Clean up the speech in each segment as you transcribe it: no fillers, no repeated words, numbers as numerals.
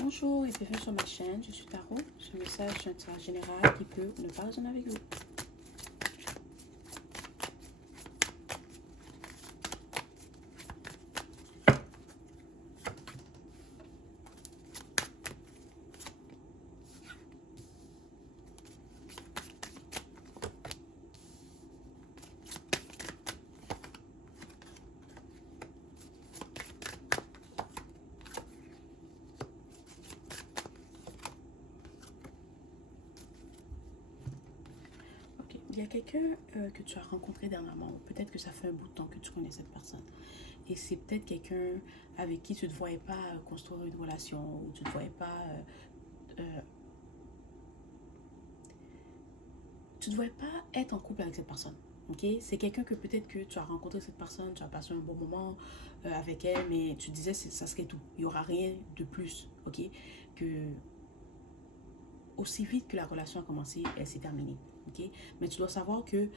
Bonjour et bienvenue sur ma chaîne, je suis Tarot. Ce message est un tirage général qui peut ne pas résonner avec vous. Ok, il y a quelqu'un que tu as rencontré dernièrement, ou peut-être que ça fait un bout de temps que tu connais cette personne. Et c'est peut-être quelqu'un avec qui tu ne te voyais pas construire une relation, ou tu ne te voyais pas tu ne devrais pas être en couple avec cette personne. Ok, c'est quelqu'un que peut-être que tu as rencontré cette personne, tu as passé un bon moment avec elle, mais tu disais que ça serait tout. Il n'y aura rien de plus. Ok, que aussi vite que la relation a commencé, elle s'est terminée. Ok, mais tu dois savoir que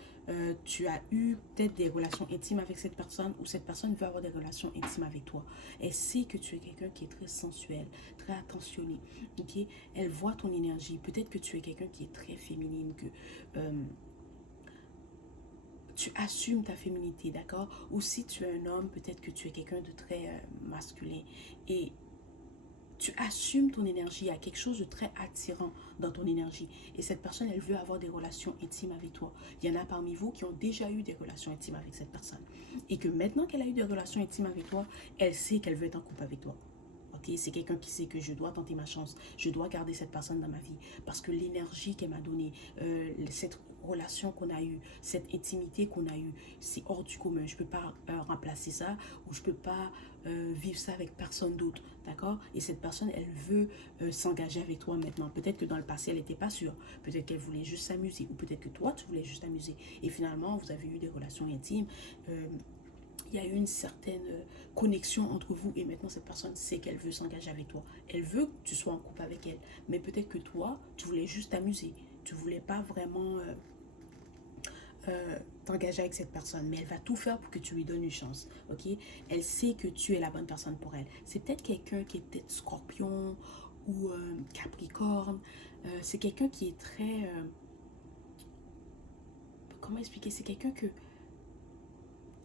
tu as eu peut-être des relations intimes avec cette personne ou cette personne veut avoir des relations intimes avec toi. Elle sait que tu es quelqu'un qui est très sensuel, très attentionné. Ok, elle voit ton énergie. Peut-être que tu es quelqu'un qui est très féminine, que tu assumes ta féminité, d'accord? Ou si tu es un homme, peut-être que tu es quelqu'un de très masculin. Et tu assumes ton énergie. Il y a quelque chose de très attirant dans ton énergie. Et cette personne, elle veut avoir des relations intimes avec toi. Il y en a parmi vous qui ont déjà eu des relations intimes avec cette personne. Et que maintenant qu'elle a eu des relations intimes avec toi, elle sait qu'elle veut être en couple avec toi. Ok, c'est quelqu'un qui sait que je dois tenter ma chance, je dois garder cette personne dans ma vie parce que l'énergie qu'elle m'a donnée, cette relation qu'on a eue, cette intimité qu'on a eue, c'est hors du commun. Je ne peux pas remplacer ça ou je ne peux pas vivre ça avec personne d'autre, d'accord? Et cette personne, elle veut s'engager avec toi maintenant. Peut-être que dans le passé, elle n'était pas sûre. Peut-être qu'elle voulait juste s'amuser ou peut-être que toi, tu voulais juste t'amuser. Et finalement, vous avez eu des relations intimes. Il y a eu une certaine connexion entre vous et maintenant cette personne sait qu'elle veut s'engager avec toi. Elle veut que tu sois en couple avec elle. Mais peut-être que toi, tu voulais juste t'amuser. Tu voulais pas vraiment t'engager avec cette personne. Mais elle va tout faire pour que tu lui donnes une chance. Ok? Elle sait que tu es la bonne personne pour elle. C'est peut-être quelqu'un qui est peut-être scorpion ou capricorne. C'est quelqu'un qui est très... comment expliquer? C'est quelqu'un que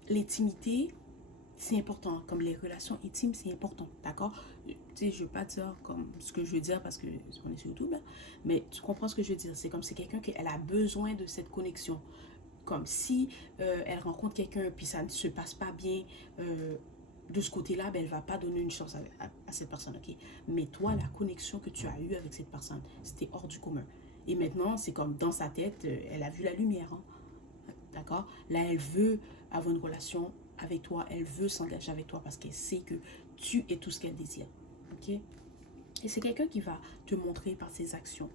l'intimité, c'est important, comme les relations intimes, c'est important, d'accord? Tu sais, je ne veux pas dire comme ce que je veux dire parce que on est sur YouTube, hein, mais tu comprends ce que je veux dire. C'est comme c'est quelqu'un qui elle a besoin de cette connexion. Comme si elle rencontre quelqu'un puis ça ne se passe pas bien de ce côté-là, ben, elle ne va pas donner une chance à cette personne, ok? Mais toi, la connexion que tu as eue avec cette personne, c'était hors du commun. Et maintenant, c'est comme dans sa tête, elle a vu la lumière, hein, d'accord? Là, elle veut avoir une relation avec toi, elle veut s'engager avec toi parce qu'elle sait que tu es tout ce qu'elle désire. Ok? Et c'est quelqu'un qui va te montrer par ses actions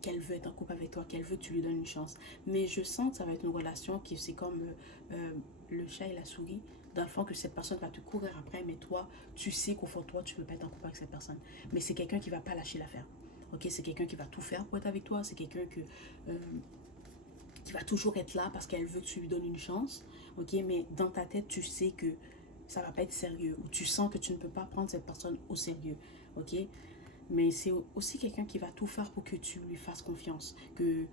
qu'elle veut être en couple avec toi, qu'elle veut que tu lui donnes une chance. Mais je sens que ça va être une relation qui c'est comme le chat et la souris. Dans le fond, que cette personne va te courir après, mais toi, tu sais qu'au fond de toi, tu ne veux pas être en couple avec cette personne. Mais c'est quelqu'un qui ne va pas lâcher l'affaire. Ok, c'est quelqu'un qui va tout faire pour être avec toi. C'est quelqu'un qui va toujours être là parce qu'elle veut que tu lui donnes une chance, ok, mais dans ta tête, tu sais que ça va pas être sérieux, ou tu sens que tu ne peux pas prendre cette personne au sérieux, ok, mais c'est aussi quelqu'un qui va tout faire pour que tu lui fasses confiance, que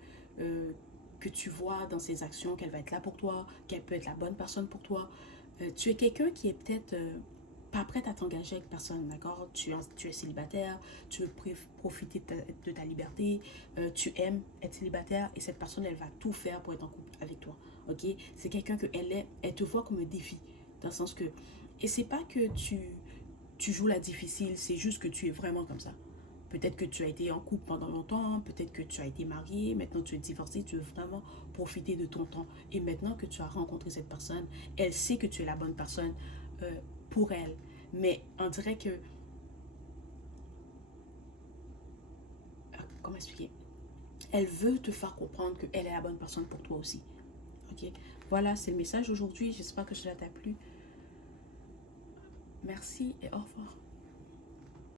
tu vois dans ses actions qu'elle va être là pour toi, qu'elle peut être la bonne personne pour toi. Tu es quelqu'un qui est peut-être pas prête à t'engager avec personne, d'accord? Tu es célibataire, tu veux profiter de ta liberté, tu aimes être célibataire et cette personne, elle va tout faire pour être en couple avec toi, ok? C'est quelqu'un que elle te voit comme un défi, dans le sens que, et c'est pas que tu joues la difficile, c'est juste que tu es vraiment comme ça. Peut-être que tu as été en couple pendant longtemps, peut-être que tu as été marié, maintenant tu es divorcé, tu veux vraiment profiter de ton temps. Et maintenant que tu as rencontré cette personne, elle sait que tu es la bonne personne euh, pour elle. Mais on dirait que... comment expliquer? Elle veut te faire comprendre qu'elle est la bonne personne pour toi aussi. Ok? Voilà, c'est le message d'aujourd'hui. J'espère que cela t'a plu. Merci et au revoir.